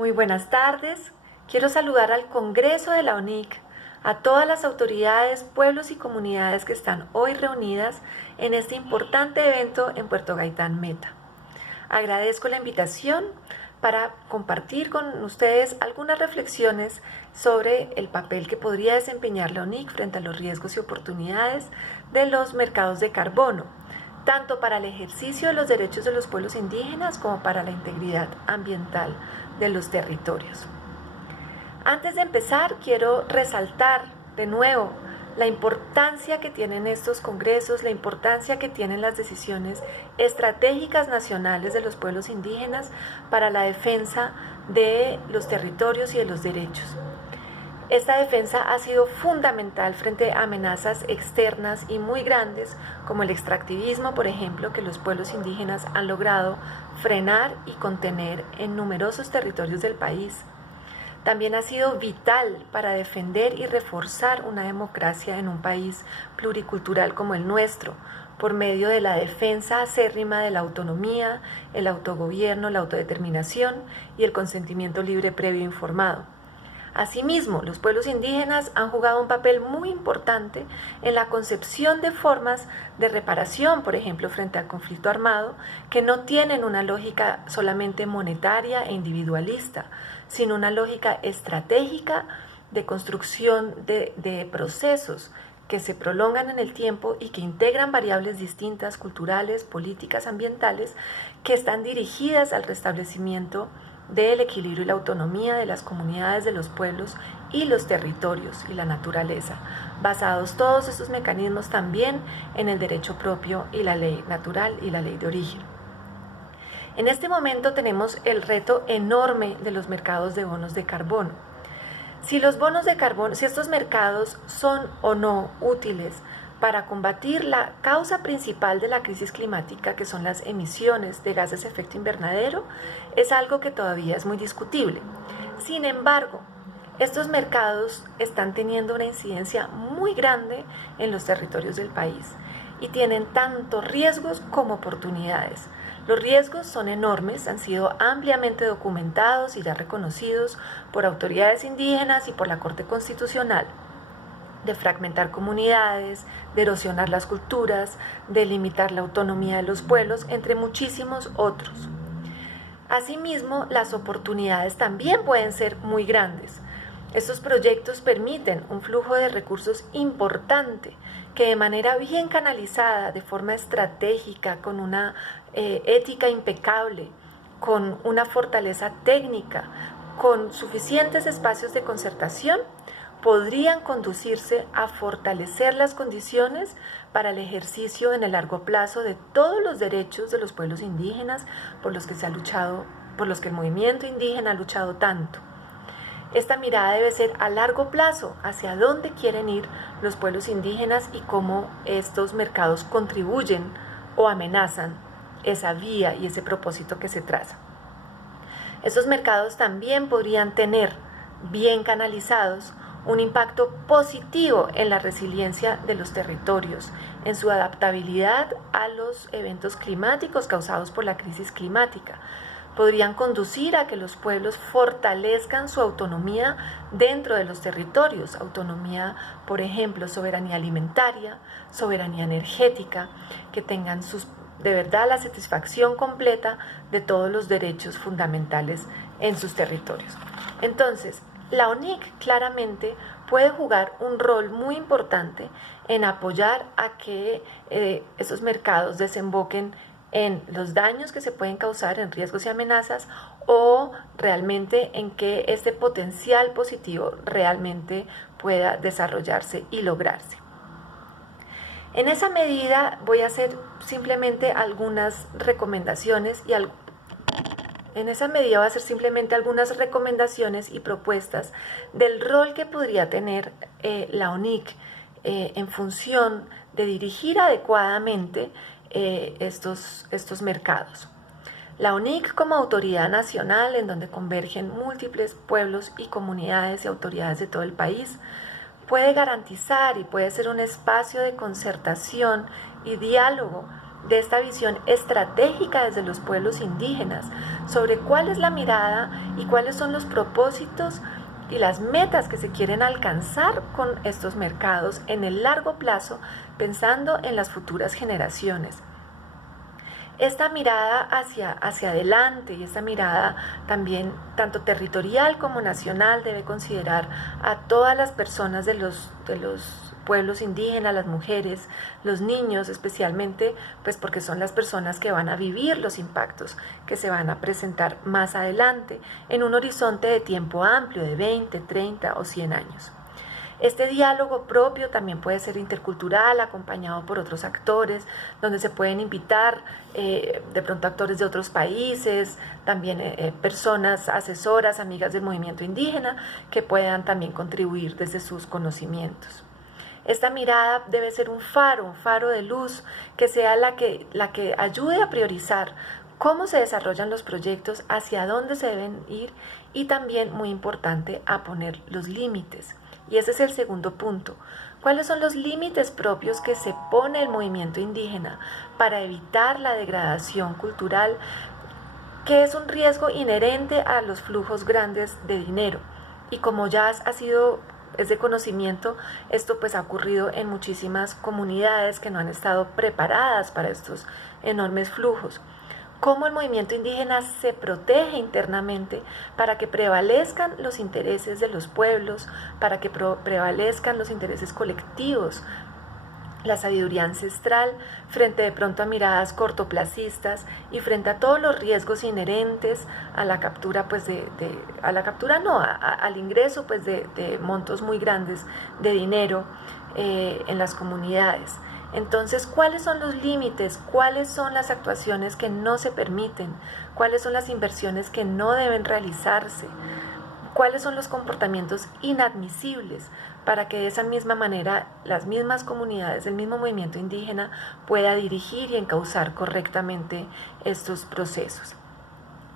Muy buenas tardes. Quiero saludar al Congreso de la UNIC, a todas las autoridades, pueblos y comunidades que están hoy reunidas en este importante evento en Puerto Gaitán, Meta. Agradezco la invitación para compartir con ustedes algunas reflexiones sobre el papel que podría desempeñar la UNIC frente a los riesgos y oportunidades de los mercados de carbono, tanto para el ejercicio de los derechos de los pueblos indígenas como para la integridad ambiental de los territorios. Antes de empezar, quiero resaltar de nuevo la importancia que tienen estos congresos, la importancia que tienen las decisiones estratégicas nacionales de los pueblos indígenas para la defensa de los territorios y de los derechos. Esta defensa ha sido fundamental frente a amenazas externas y muy grandes, como el extractivismo, por ejemplo, que los pueblos indígenas han logrado frenar y contener en numerosos territorios del país. También ha sido vital para defender y reforzar una democracia en un país pluricultural como el nuestro, por medio de la defensa acérrima de la autonomía, el autogobierno, la autodeterminación y el consentimiento libre previo informado. Asimismo, los pueblos indígenas han jugado un papel muy importante en la concepción de formas de reparación, por ejemplo, frente al conflicto armado, que no tienen una lógica solamente monetaria e individualista, sino una lógica estratégica de construcción de procesos que se prolongan en el tiempo y que integran variables distintas, culturales, políticas, ambientales, que están dirigidas al restablecimiento del equilibrio y la autonomía de las comunidades, de los pueblos y los territorios y la naturaleza, basados todos estos mecanismos también en el derecho propio y la ley natural y la ley de origen. En este momento tenemos el reto enorme de los mercados de bonos de carbono. Si los bonos de carbono, si estos mercados son o no útiles para combatir la causa principal de la crisis climática, que son las emisiones de gases de efecto invernadero, es algo que todavía es muy discutible. Sin embargo, estos mercados están teniendo una incidencia muy grande en los territorios del país y tienen tanto riesgos como oportunidades. Los riesgos son enormes, han sido ampliamente documentados y ya reconocidos por autoridades indígenas y por la Corte Constitucional, de fragmentar comunidades, de erosionar las culturas, de limitar la autonomía de los pueblos, entre muchísimos otros. Asimismo, las oportunidades también pueden ser muy grandes. Estos proyectos permiten un flujo de recursos importante que de manera bien canalizada, de forma estratégica, con una ética impecable, con una fortaleza técnica, con suficientes espacios de concertación, podrían conducirse a fortalecer las condiciones para el ejercicio en el largo plazo de todos los derechos de los pueblos indígenas por los que se ha luchado, por los que el movimiento indígena ha luchado tanto. Esta mirada debe ser a largo plazo, hacia dónde quieren ir los pueblos indígenas y cómo estos mercados contribuyen o amenazan esa vía y ese propósito que se traza. Estos mercados también podrían tener, bien canalizados, un impacto positivo en la resiliencia de los territorios, en su adaptabilidad a los eventos climáticos causados por la crisis climática. Podrían conducir a que los pueblos fortalezcan su autonomía dentro de los territorios, autonomía, por ejemplo, soberanía alimentaria, soberanía energética, que tengan de verdad la satisfacción completa de todos los derechos fundamentales en sus territorios. Entonces, la UNIC claramente puede jugar un rol muy importante en apoyar a que esos mercados desemboquen en los daños que se pueden causar, en riesgos y amenazas, o realmente en que este potencial positivo realmente pueda desarrollarse y lograrse. En esa medida voy a hacer simplemente algunas recomendaciones y propuestas del rol que podría tener la UNIC en función de dirigir adecuadamente estos mercados. La UNIC, como autoridad nacional en donde convergen múltiples pueblos y comunidades y autoridades de todo el país, puede garantizar y puede ser un espacio de concertación y diálogo de esta visión estratégica desde los pueblos indígenas sobre cuál es la mirada y cuáles son los propósitos y las metas que se quieren alcanzar con estos mercados en el largo plazo, pensando en las futuras generaciones. Esta mirada hacia adelante y esta mirada también tanto territorial como nacional debe considerar a todas las personas de los pueblos indígenas, las mujeres, los niños especialmente, pues porque son las personas que van a vivir los impactos que se van a presentar más adelante en un horizonte de tiempo amplio de 20, 30 o 100 años. Este diálogo propio también puede ser intercultural, acompañado por otros actores, donde se pueden invitar de pronto actores de otros países, también personas asesoras, amigas del movimiento indígena, que puedan también contribuir desde sus conocimientos. Esta mirada debe ser un faro de luz, que sea la que ayude a priorizar cómo se desarrollan los proyectos, hacia dónde se deben ir y también, muy importante, a poner los límites. Y ese es el segundo punto. ¿Cuáles son los límites propios que se pone el movimiento indígena para evitar la degradación cultural, que es un riesgo inherente a los flujos grandes de dinero? Y como ya es de conocimiento, esto pues ha ocurrido en muchísimas comunidades que no han estado preparadas para estos enormes flujos. Cómo el movimiento indígena se protege internamente para que prevalezcan los intereses de los pueblos, para que prevalezcan los intereses colectivos, la sabiduría ancestral, frente de pronto a miradas cortoplacistas y frente a todos los riesgos inherentes a la captura, pues al ingreso pues de montos muy grandes de dinero en las comunidades. Entonces, ¿cuáles son los límites? ¿Cuáles son las actuaciones que no se permiten? ¿Cuáles son las inversiones que no deben realizarse? ¿Cuáles son los comportamientos inadmisibles para que de esa misma manera las mismas comunidades, el mismo movimiento indígena pueda dirigir y encauzar correctamente estos procesos?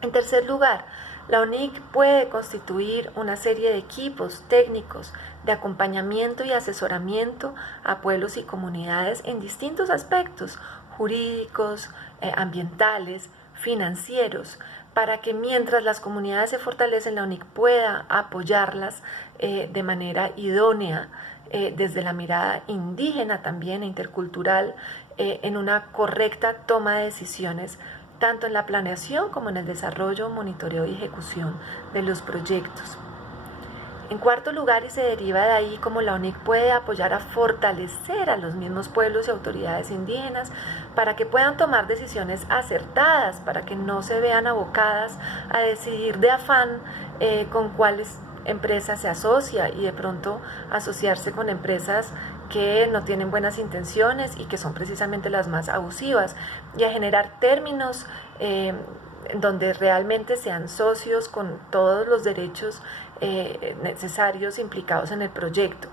En tercer lugar, la UNIC puede constituir una serie de equipos técnicos de acompañamiento y asesoramiento a pueblos y comunidades en distintos aspectos jurídicos, ambientales, financieros, para que mientras las comunidades se fortalecen, la UNIC pueda apoyarlas de manera idónea desde la mirada indígena también e intercultural en una correcta toma de decisiones, tanto en la planeación como en el desarrollo, monitoreo y ejecución de los proyectos. En cuarto lugar, y se deriva de ahí, cómo la UNIC puede apoyar a fortalecer a los mismos pueblos y autoridades indígenas para que puedan tomar decisiones acertadas, para que no se vean abocadas a decidir de afán con cuáles empresas se asocia y de pronto asociarse con empresas que no tienen buenas intenciones y que son precisamente las más abusivas, y a generar términos donde realmente sean socios con todos los derechos necesarios implicados en el proyecto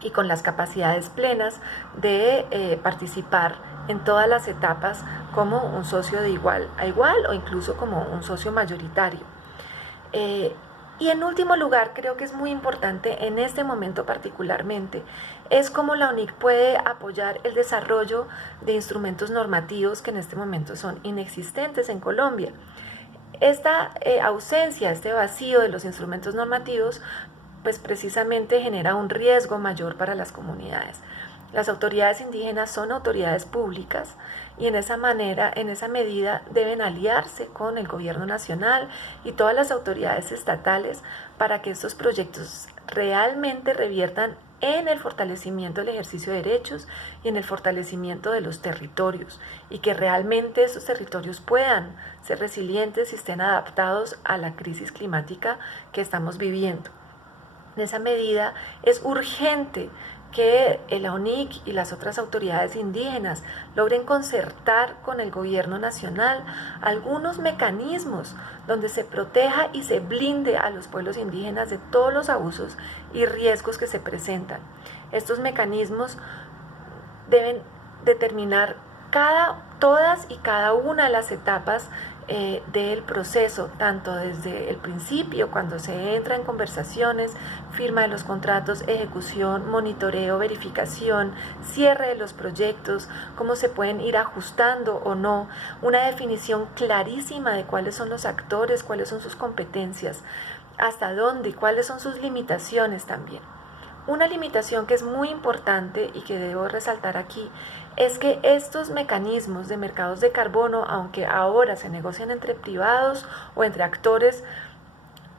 y con las capacidades plenas de participar en todas las etapas como un socio de igual a igual o incluso como un socio mayoritario. Y en último lugar, creo que es muy importante en este momento particularmente, es cómo la UNIC puede apoyar el desarrollo de instrumentos normativos que en este momento son inexistentes en Colombia. Esta ausencia, este vacío de los instrumentos normativos, pues precisamente genera un riesgo mayor para las comunidades. Las autoridades indígenas son autoridades públicas y en esa medida deben aliarse con el gobierno nacional y todas las autoridades estatales para que estos proyectos realmente reviertan en el fortalecimiento del ejercicio de derechos y en el fortalecimiento de los territorios, y que realmente esos territorios puedan ser resilientes y estén adaptados a la crisis climática que estamos viviendo. En esa medida es urgente que la UNIC y las otras autoridades indígenas logren concertar con el gobierno nacional algunos mecanismos donde se proteja y se blinde a los pueblos indígenas de todos los abusos y riesgos que se presentan. Estos mecanismos deben determinar todas y cada una de las etapas del proceso, tanto desde el principio, cuando se entra en conversaciones, firma de los contratos, ejecución, monitoreo, verificación, cierre de los proyectos, cómo se pueden ir ajustando o no, una definición clarísima de cuáles son los actores, cuáles son sus competencias, hasta dónde y cuáles son sus limitaciones también. Una limitación que es muy importante y que debo resaltar aquí es que estos mecanismos de mercados de carbono, aunque ahora se negocian entre privados o entre actores,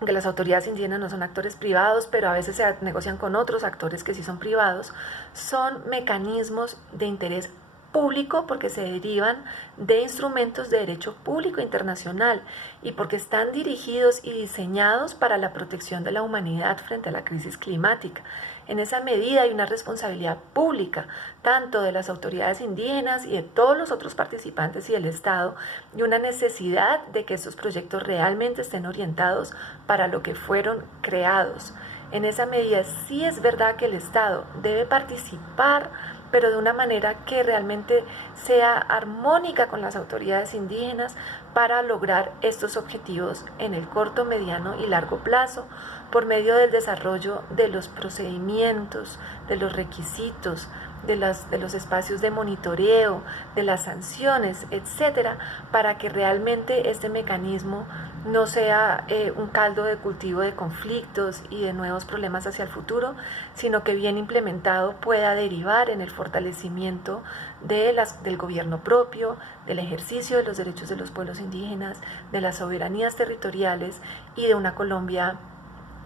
que las autoridades indígenas no son actores privados, pero a veces se negocian con otros actores que sí son privados, son mecanismos de interés público porque se derivan de instrumentos de derecho público internacional y porque están dirigidos y diseñados para la protección de la humanidad frente a la crisis climática. En esa medida hay una responsabilidad pública, tanto de las autoridades indígenas y de todos los otros participantes y del Estado, y una necesidad de que estos proyectos realmente estén orientados para lo que fueron creados. En esa medida sí es verdad que el Estado debe participar, pero de una manera que realmente sea armónica con las autoridades indígenas para lograr estos objetivos en el corto, mediano y largo plazo, por medio del desarrollo de los procedimientos, de los requisitos, de los espacios de monitoreo, de las sanciones, etcétera, para que realmente este mecanismo no sea un caldo de cultivo de conflictos y de nuevos problemas hacia el futuro, sino que bien implementado pueda derivar en el fortalecimiento del gobierno propio, del ejercicio de los derechos de los pueblos indígenas, de las soberanías territoriales y de una Colombia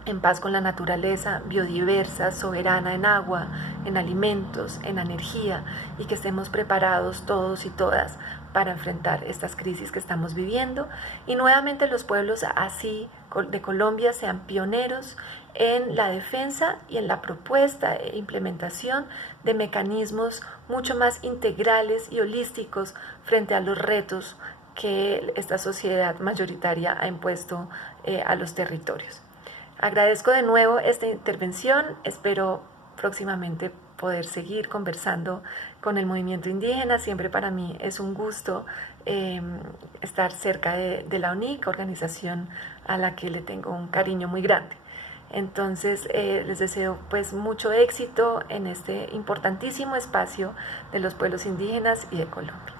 en paz con la naturaleza, biodiversa, soberana en agua, en alimentos, en energía, y que estemos preparados todos y todas para enfrentar estas crisis que estamos viviendo. Y nuevamente los pueblos así de Colombia sean pioneros en la defensa y en la propuesta e implementación de mecanismos mucho más integrales y holísticos frente a los retos que esta sociedad mayoritaria ha impuesto a los territorios. Agradezco de nuevo esta intervención, espero próximamente poder seguir conversando con el movimiento indígena. Siempre para mí es un gusto estar cerca de la UNIC, organización a la que le tengo un cariño muy grande. Entonces les deseo pues mucho éxito en este importantísimo espacio de los pueblos indígenas y de Colombia.